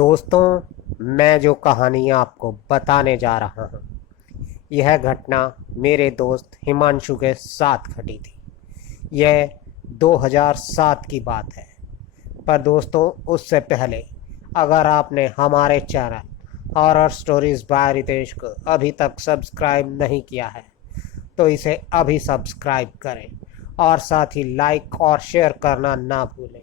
दोस्तों, मैं जो कहानी आपको बताने जा रहा हूँ, यह घटना मेरे दोस्त हिमांशु के साथ घटी थी। यह 2007 की बात है। पर दोस्तों, उससे पहले अगर आपने हमारे channel horror stories by Ritesh को अभी तक सब्सक्राइब नहीं किया है, तो इसे अभी सब्सक्राइब करें और साथ ही लाइक और शेयर करना ना भूलें,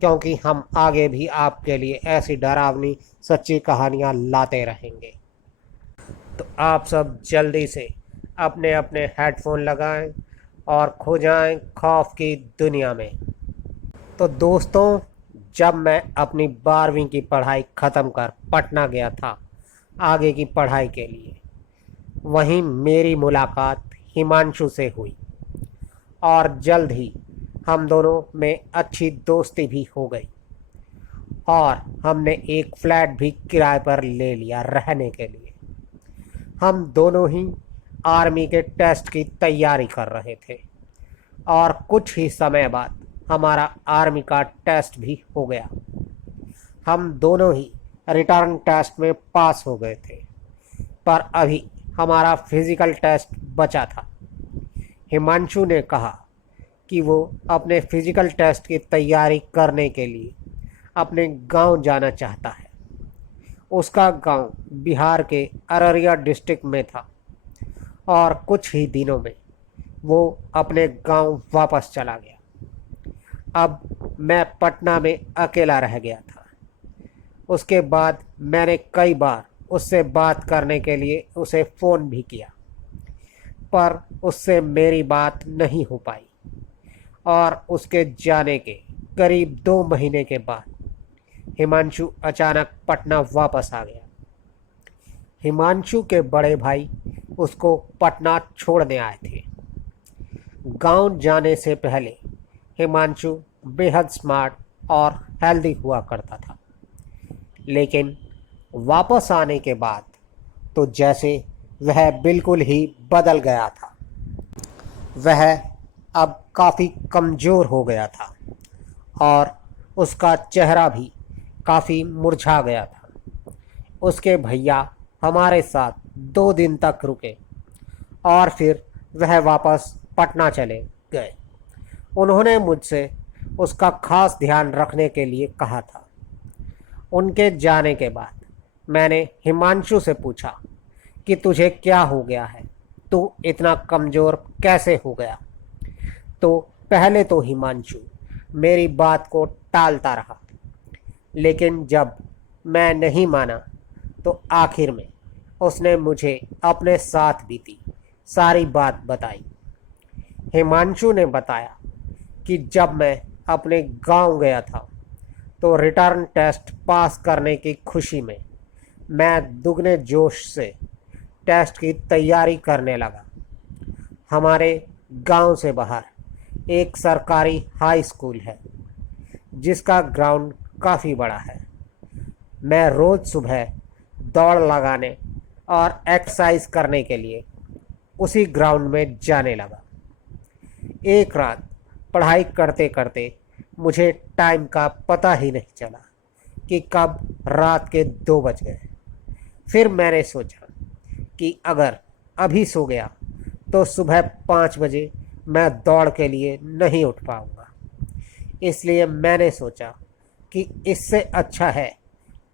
क्योंकि हम आगे भी आपके लिए ऐसी डरावनी सच्ची कहानियाँ लाते रहेंगे। तो आप सब जल्दी से अपने अपने हेडफोन लगाएं और खो जाएं खौफ की दुनिया में। तो दोस्तों, जब मैं अपनी 12वीं की पढ़ाई ख़त्म कर पटना गया था आगे की पढ़ाई के लिए, वहीं मेरी मुलाकात हिमांशु से हुई और जल्द ही हम दोनों में अच्छी दोस्ती भी हो गई और हमने एक फ्लैट भी किराए पर ले लिया रहने के लिए। हम दोनों ही आर्मी के टेस्ट की तैयारी कर रहे थे और कुछ ही समय बाद हमारा आर्मी का टेस्ट भी हो गया। हम दोनों ही रिटर्न टेस्ट में पास हो गए थे, पर अभी हमारा फिज़िकल टेस्ट बचा था। हिमांशु ने कहा कि वो अपने फिज़िकल टेस्ट की तैयारी करने के लिए अपने गांव जाना चाहता है। उसका गांव बिहार के अररिया डिस्ट्रिक्ट में था और कुछ ही दिनों में वो अपने गांव वापस चला गया। अब मैं पटना में अकेला रह गया था। उसके बाद मैंने कई बार उससे बात करने के लिए उसे फ़ोन भी किया, पर उससे मेरी बात नहीं हो पाई और उसके जाने के करीब 2 महीने के बाद हिमांशु अचानक पटना वापस आ गया। हिमांशु के बड़े भाई उसको पटना छोड़ने आए थे। गांव जाने से पहले हिमांशु बेहद स्मार्ट और हेल्दी हुआ करता था, लेकिन वापस आने के बाद तो जैसे वह बिल्कुल ही बदल गया था। वह अब काफ़ी कमज़ोर हो गया था और उसका चेहरा भी काफ़ी मुरझा गया था। उसके भैया हमारे साथ 2 दिन तक रुके और फिर वह वापस पटना चले गए। उन्होंने मुझसे उसका खास ध्यान रखने के लिए कहा था। उनके जाने के बाद मैंने हिमांशु से पूछा कि तुझे क्या हो गया है, तू इतना कमज़ोर कैसे हो गया। तो पहले तो हिमांशु मेरी बात को टालता रहा, लेकिन जब मैं नहीं माना तो आखिर में उसने मुझे अपने साथ बीती सारी बात बताई। हिमांशु ने बताया कि जब मैं अपने गांव गया था तो रिटर्न टेस्ट पास करने की खुशी में मैं दुगने जोश से टेस्ट की तैयारी करने लगा। हमारे गांव से बाहर एक सरकारी हाई स्कूल है जिसका ग्राउंड काफ़ी बड़ा है। मैं रोज़ सुबह दौड़ लगाने और एक्सरसाइज करने के लिए उसी ग्राउंड में जाने लगा। एक रात पढ़ाई करते करते मुझे टाइम का पता ही नहीं चला कि कब रात के 2 बज गए। फिर मैंने सोचा कि अगर अभी सो गया तो सुबह 5 बजे मैं दौड़ के लिए नहीं उठ पाऊँगा। इसलिए मैंने सोचा कि इससे अच्छा है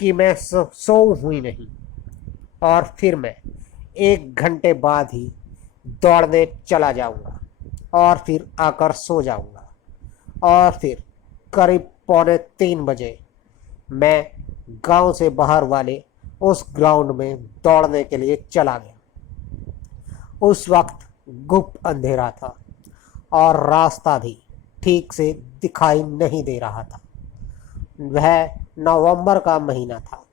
कि मैं सोऊं हुई नहीं और फिर मैं 1 घंटे बाद ही दौड़ने चला जाऊंगा और फिर आकर सो जाऊंगा। और फिर करीब 2:45 बजे मैं गांव से बाहर वाले उस ग्राउंड में दौड़ने के लिए चला गया। उस वक्त गुप्त अंधेरा था और रास्ता भी ठीक से दिखाई नहीं दे रहा था। वह नवंबर का महीना था,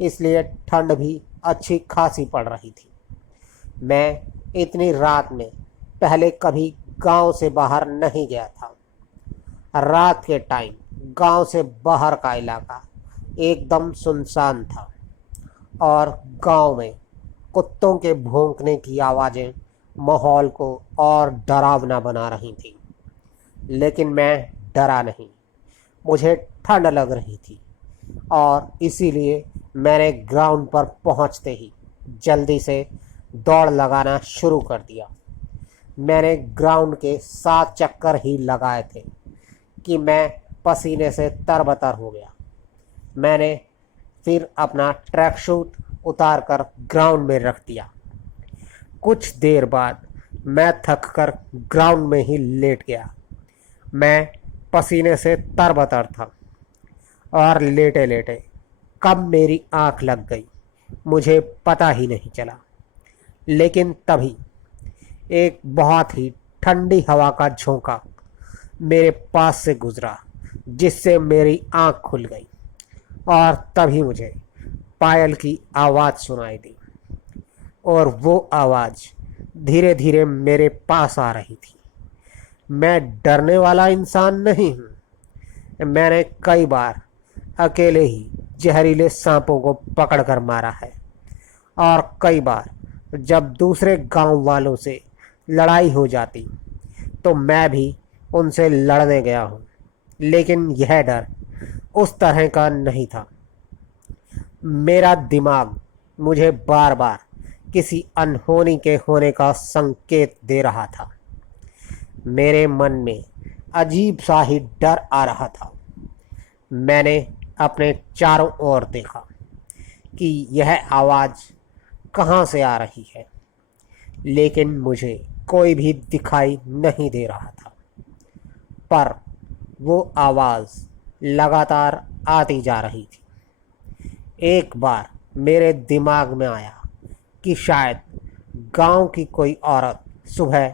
इसलिए ठंड भी अच्छी खासी पड़ रही थी। मैं इतनी रात में पहले कभी गांव से बाहर नहीं गया था। रात के टाइम गांव से बाहर का इलाका एकदम सुनसान था और गांव में कुत्तों के भौंकने की आवाज़ें माहौल को और डरावना बना रही थी। लेकिन मैं डरा नहीं। मुझे ठंड लग रही थी, और इसीलिए मैंने ग्राउंड पर पहुंचते ही जल्दी से दौड़ लगाना शुरू कर दिया। मैंने ग्राउंड के 7 चक्कर ही लगाए थे कि मैं पसीने से तरबतर हो गया। मैंने फिर अपना ट्रैक सूट उतार कर ग्राउंड में रख दिया। कुछ देर बाद मैं थक कर ग्राउंड में ही लेट गया। मैं पसीने से तरबतर था और लेटे लेटे कब मेरी आंख लग गई मुझे पता ही नहीं चला। लेकिन तभी एक बहुत ही ठंडी हवा का झोंका मेरे पास से गुजरा, जिससे मेरी आंख खुल गई और तभी मुझे पायल की आवाज़ सुनाई दी। और वो आवाज़ धीरे धीरे मेरे पास आ रही थी। मैं डरने वाला इंसान नहीं हूँ। मैंने कई बार अकेले ही जहरीले सांपों को पकड़कर मारा है और कई बार जब दूसरे गांव वालों से लड़ाई हो जाती तो मैं भी उनसे लड़ने गया हूँ। लेकिन यह डर उस तरह का नहीं था। मेरा दिमाग मुझे बार बार किसी अनहोनी के होने का संकेत दे रहा था। मेरे मन में अजीब सा ही डर आ रहा था। मैंने अपने चारों ओर देखा कि यह आवाज़ कहाँ से आ रही है, लेकिन मुझे कोई भी दिखाई नहीं दे रहा था। पर वो आवाज़ लगातार आती जा रही थी। एक बार मेरे दिमाग में आया कि शायद गांव की कोई औरत सुबह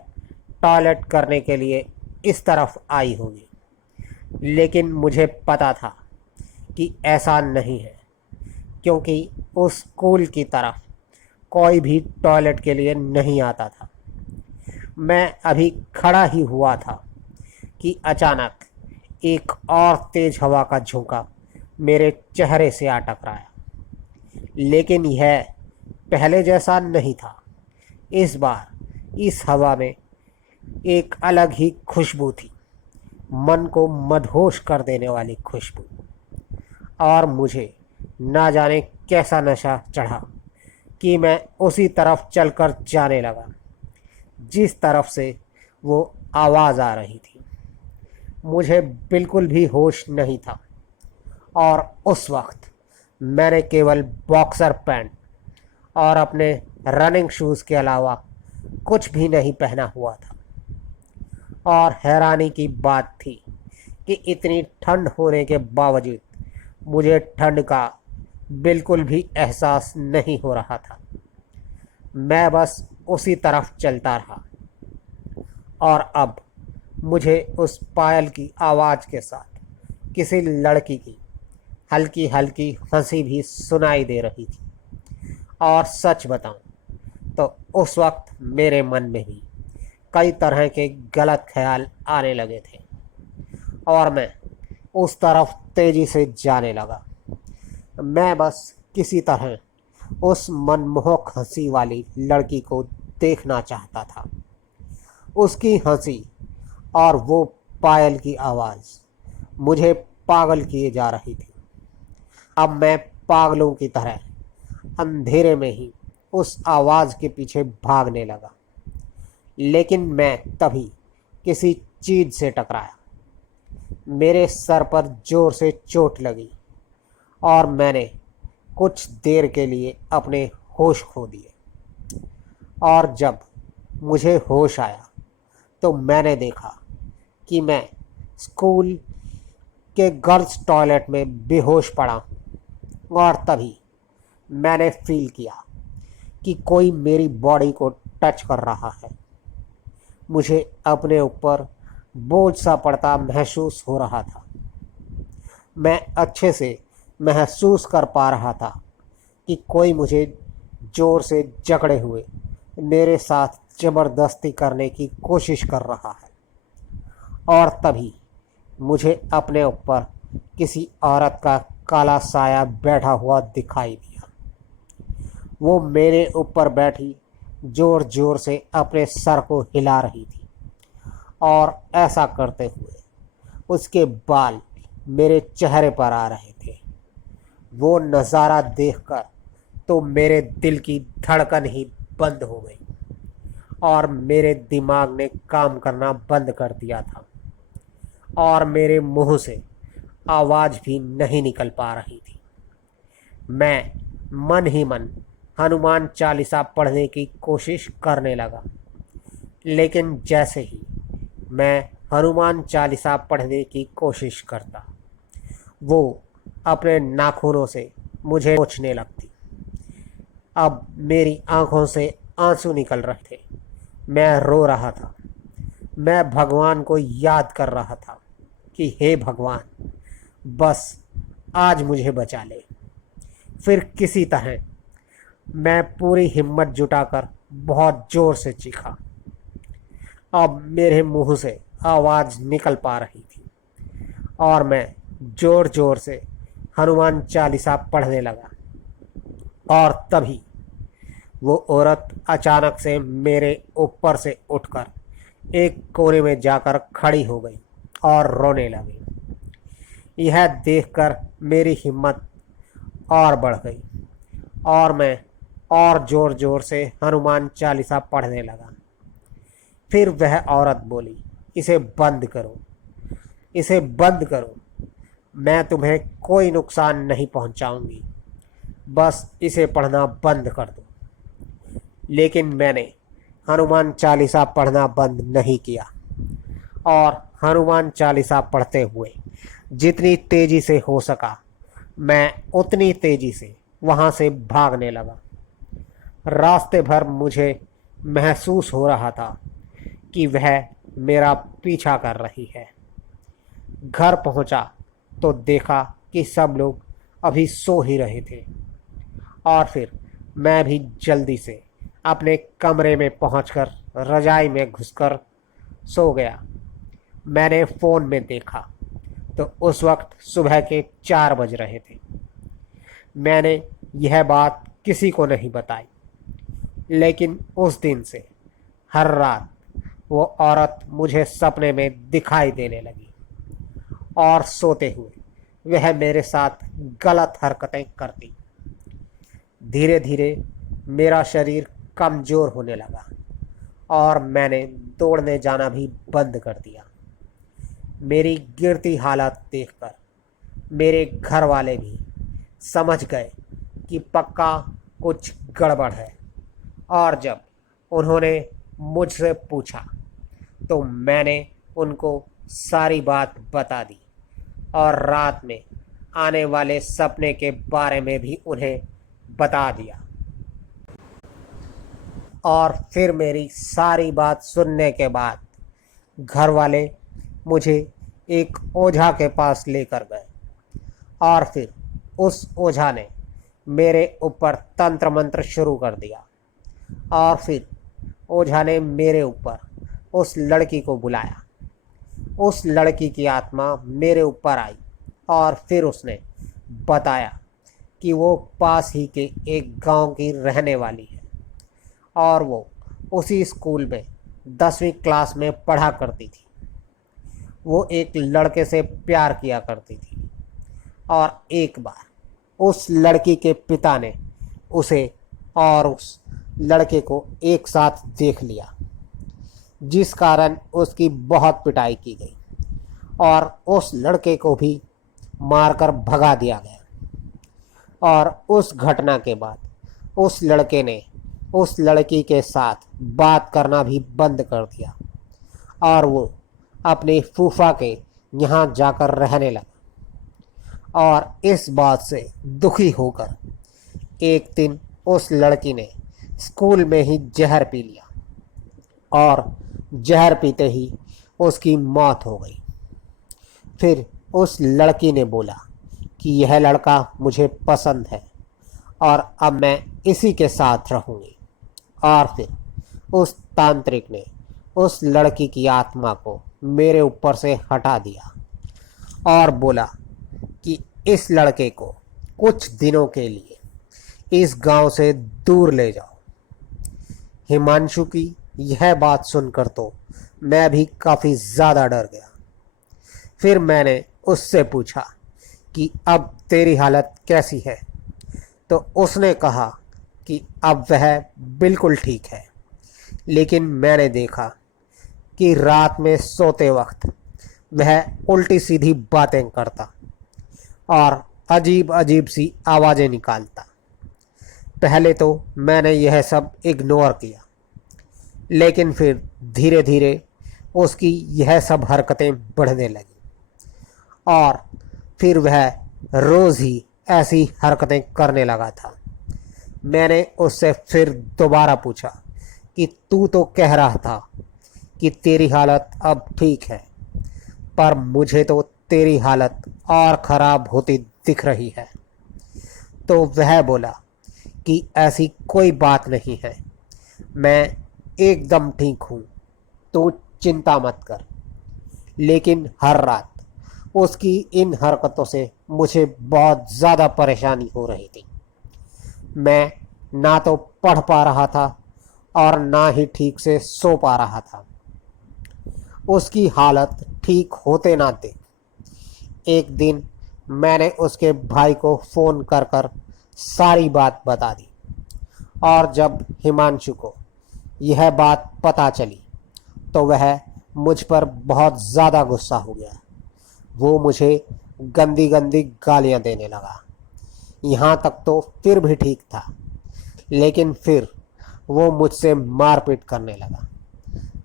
टॉयलेट करने के लिए इस तरफ आई होगी, लेकिन मुझे पता था कि ऐसा नहीं है, क्योंकि उस स्कूल की तरफ कोई भी टॉयलेट के लिए नहीं आता था। मैं अभी खड़ा ही हुआ था कि अचानक एक और तेज हवा का झोंका मेरे चेहरे से आ टकराया। लेकिन यह पहले जैसा नहीं था। इस बार इस हवा में एक अलग ही खुशबू थी, मन को मदहोश कर देने वाली खुशबू। और मुझे ना जाने कैसा नशा चढ़ा कि मैं उसी तरफ चलकर जाने लगा जिस तरफ से वो आवाज़ आ रही थी। मुझे बिल्कुल भी होश नहीं था और उस वक्त मैंने केवल बॉक्सर पैंट और अपने रनिंग शूज़ के अलावा कुछ भी नहीं पहना हुआ था। और हैरानी की बात थी कि इतनी ठंड होने के बावजूद मुझे ठंड का बिल्कुल भी एहसास नहीं हो रहा था। मैं बस उसी तरफ चलता रहा और अब मुझे उस पायल की आवाज़ के साथ किसी लड़की की हल्की हल्की हंसी भी सुनाई दे रही थी। और सच बताऊं तो उस वक्त मेरे मन में भी कई तरह के गलत ख्याल आने लगे थे और मैं उस तरफ तेज़ी से जाने लगा। मैं बस किसी तरह उस मनमोहक हंसी वाली लड़की को देखना चाहता था। उसकी हंसी और वो पायल की आवाज़ मुझे पागल किए जा रही थी। अब मैं पागलों की तरह अंधेरे में ही उस आवाज़ के पीछे भागने लगा। लेकिन मैं तभी किसी चीज़ से टकराया। मेरे सर पर ज़ोर से चोट लगी और मैंने कुछ देर के लिए अपने होश खो दिए। और जब मुझे होश आया तो मैंने देखा कि मैं स्कूल के गर्ल्स टॉयलेट में बेहोश पड़ा हूँ। और तभी मैंने फील किया कि कोई मेरी बॉडी को टच कर रहा है। मुझे अपने ऊपर बोझ सा पड़ता महसूस हो रहा था। मैं अच्छे से महसूस कर पा रहा था कि कोई मुझे ज़ोर से जकड़े हुए मेरे साथ ज़बरदस्ती करने की कोशिश कर रहा है। और तभी मुझे अपने ऊपर किसी औरत का काला साया बैठा हुआ दिखाई दिया। वो मेरे ऊपर बैठी ज़ोर ज़ोर से अपने सर को हिला रही थी और ऐसा करते हुए उसके बाल मेरे चेहरे पर आ रहे थे। वो नज़ारा देखकर तो मेरे दिल की धड़कन ही बंद हो गई और मेरे दिमाग ने काम करना बंद कर दिया था और मेरे मुंह से आवाज़ भी नहीं निकल पा रही थी। मैं मन ही मन हनुमान चालीसा पढ़ने की कोशिश करने लगा, लेकिन जैसे ही मैं हनुमान चालीसा पढ़ने की कोशिश करता, वो अपने नाखूनों से मुझे नोचने लगती। अब मेरी आंखों से आंसू निकल रहे थे। मैं रो रहा था। मैं भगवान को याद कर रहा था कि हे भगवान, बस आज मुझे बचा ले। फिर किसी तरह मैं पूरी हिम्मत जुटाकर बहुत ज़ोर से चीखा। अब मेरे मुंह से आवाज़ निकल पा रही थी और मैं ज़ोर ज़ोर से हनुमान चालीसा पढ़ने लगा। और तभी वो औरत अचानक से मेरे ऊपर से उठकर एक कोने में जाकर खड़ी हो गई और रोने लगी। यह देखकर मेरी हिम्मत और बढ़ गई और मैं और ज़ोर ज़ोर से हनुमान चालीसा पढ़ने लगा। फिर वह औरत बोली, इसे बंद करो, इसे बंद करो। मैं तुम्हें कोई नुकसान नहीं पहुंचाऊंगी, बस इसे पढ़ना बंद कर दो। लेकिन मैंने हनुमान चालीसा पढ़ना बंद नहीं किया और हनुमान चालीसा पढ़ते हुए जितनी तेज़ी से हो सका मैं उतनी तेज़ी से वहाँ से भागने लगा। रास्ते भर मुझे महसूस हो रहा था कि वह मेरा पीछा कर रही है। घर पहुँचा तो देखा कि सब लोग अभी सो ही रहे थे और फिर मैं भी जल्दी से अपने कमरे में पहुंचकर रज़ाई में घुसकर सो गया। मैंने फ़ोन में देखा तो उस वक्त सुबह के 4 बज रहे थे। मैंने यह बात किसी को नहीं बताई, लेकिन उस दिन से हर रात वो औरत मुझे सपने में दिखाई देने लगी और सोते हुए वह मेरे साथ गलत हरकतें करती। धीरे धीरे मेरा शरीर कमज़ोर होने लगा और मैंने दौड़ने जाना भी बंद कर दिया। मेरी गिरती हालत देखकर मेरे घर वाले भी समझ गए कि पक्का कुछ गड़बड़ है और जब उन्होंने मुझसे पूछा तो मैंने उनको सारी बात बता दी और रात में आने वाले सपने के बारे में भी उन्हें बता दिया। और फिर मेरी सारी बात सुनने के बाद घर वाले मुझे एक ओझा के पास लेकर गए और फिर उस ओझा ने मेरे ऊपर तंत्र मंत्र शुरू कर दिया और फिर ओझा ने मेरे ऊपर उस लड़की को बुलाया। उस लड़की की आत्मा मेरे ऊपर आई और फिर उसने बताया कि वो पास ही के एक गांव की रहने वाली है और वो उसी स्कूल में 10वीं क्लास में पढ़ा करती थी। वो एक लड़के से प्यार किया करती थी और एक बार उस लड़की के पिता ने उसे और उस लड़के को एक साथ देख लिया, जिस कारण उसकी बहुत पिटाई की गई और उस लड़के को भी मारकर भगा दिया गया। और उस घटना के बाद उस लड़के ने उस लड़की के साथ बात करना भी बंद कर दिया और वो अपनी फूफा के यहाँ जाकर रहने लगा। और इस बात से दुखी होकर एक दिन उस लड़की ने स्कूल में ही जहर पी लिया और जहर पीते ही उसकी मौत हो गई। फिर उस लड़की ने बोला कि यह लड़का मुझे पसंद है और अब मैं इसी के साथ रहूँगी। और फिर उस तांत्रिक ने उस लड़की की आत्मा को मेरे ऊपर से हटा दिया और बोला कि इस लड़के को कुछ दिनों के लिए इस गांव से दूर ले जाओ। हिमांशु की यह बात सुनकर तो मैं भी काफ़ी ज़्यादा डर गया। फिर मैंने उससे पूछा कि अब तेरी हालत कैसी है। तो उसने कहा कि अब वह बिल्कुल ठीक है, लेकिन मैंने देखा कि रात में सोते वक्त वह उल्टी सीधी बातें करता और अजीब अजीब सी आवाज़ें निकालता। पहले तो मैंने यह सब इग्नोर किया, लेकिन फिर धीरे धीरे उसकी यह सब हरकतें बढ़ने लगी और फिर वह रोज़ ही ऐसी हरकतें करने लगा था। मैंने उससे फिर दोबारा पूछा कि तू तो कह रहा था कि तेरी हालत अब ठीक है, पर मुझे तो तेरी हालत और ख़राब होती दिख रही है। तो वह बोला कि ऐसी कोई बात नहीं है, मैं एकदम ठीक हूँ, तू चिंता मत कर। लेकिन हर रात उसकी इन हरकतों से मुझे बहुत ज़्यादा परेशानी हो रही थी। मैं ना तो पढ़ पा रहा था और ना ही ठीक से सो पा रहा था। उसकी हालत ठीक होते ना देख एक दिन मैंने उसके भाई को फ़ोन कर कर सारी बात बता दी और जब हिमांशु को यह बात पता चली तो वह मुझ पर बहुत ज़्यादा गुस्सा हो गया। वो मुझे गंदी गंदी गालियाँ देने लगा। यहाँ तक तो फिर भी ठीक था, लेकिन फिर वो मुझसे मारपीट करने लगा।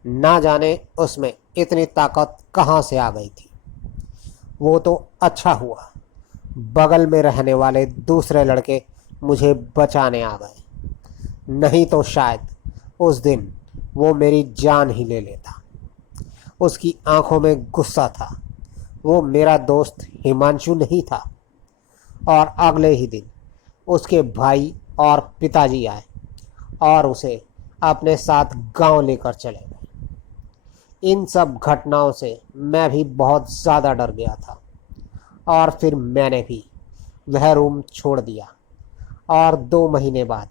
ना जाने उसमें इतनी ताकत कहाँ से आ गई थी। वो तो अच्छा हुआ बगल में रहने वाले दूसरे लड़के मुझे बचाने आ गए, नहीं तो शायद उस दिन वो मेरी जान ही ले लेता। उसकी आंखों में गुस्सा था। वो मेरा दोस्त हिमांशु नहीं था। और अगले ही दिन उसके भाई और पिताजी आए और उसे अपने साथ गांव लेकर चले गए। इन सब घटनाओं से मैं भी बहुत ज़्यादा डर गया था और फिर मैंने भी वह रूम छोड़ दिया। और 2 महीने बाद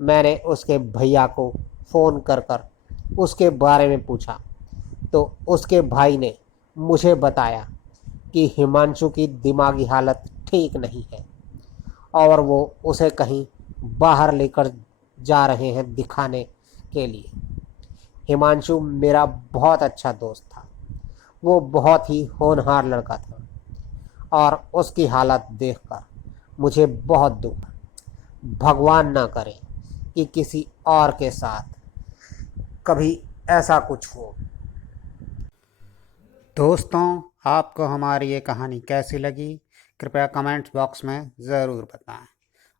मैंने उसके भैया को फ़ोन कर कर उसके बारे में पूछा तो उसके भाई ने मुझे बताया कि हिमांशु की दिमागी हालत ठीक नहीं है और वो उसे कहीं बाहर लेकर जा रहे हैं दिखाने के लिए। हिमांशु मेरा बहुत अच्छा दोस्त था। वो बहुत ही होनहार लड़का था और उसकी हालत देखकर मुझे बहुत दुख। भगवान ना करे कि किसी और के साथ कभी ऐसा कुछ हो। दोस्तों, आपको हमारी ये कहानी कैसी लगी? कृपया कमेंट्स बॉक्स में ज़रूर बताएं।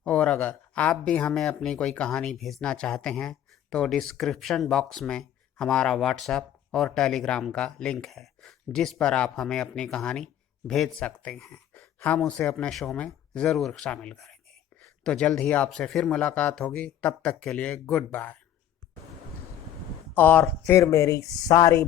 और अगर आप भी हमें अपनी कोई कहानी भेजना चाहते हैं तो डिस्क्रिप्शन बॉक्स में हमारा व्हाट्सएप और टेलीग्राम का लिंक है, जिस पर आप हमें अपनी कहानी भेज सकते हैं। हम उसे अपने शो में ज़रूर शामिल करेंगे। तो जल्द ही आपसे फिर मुलाकात होगी। तब तक के लिए गुड बाय। और फिर मेरी सारी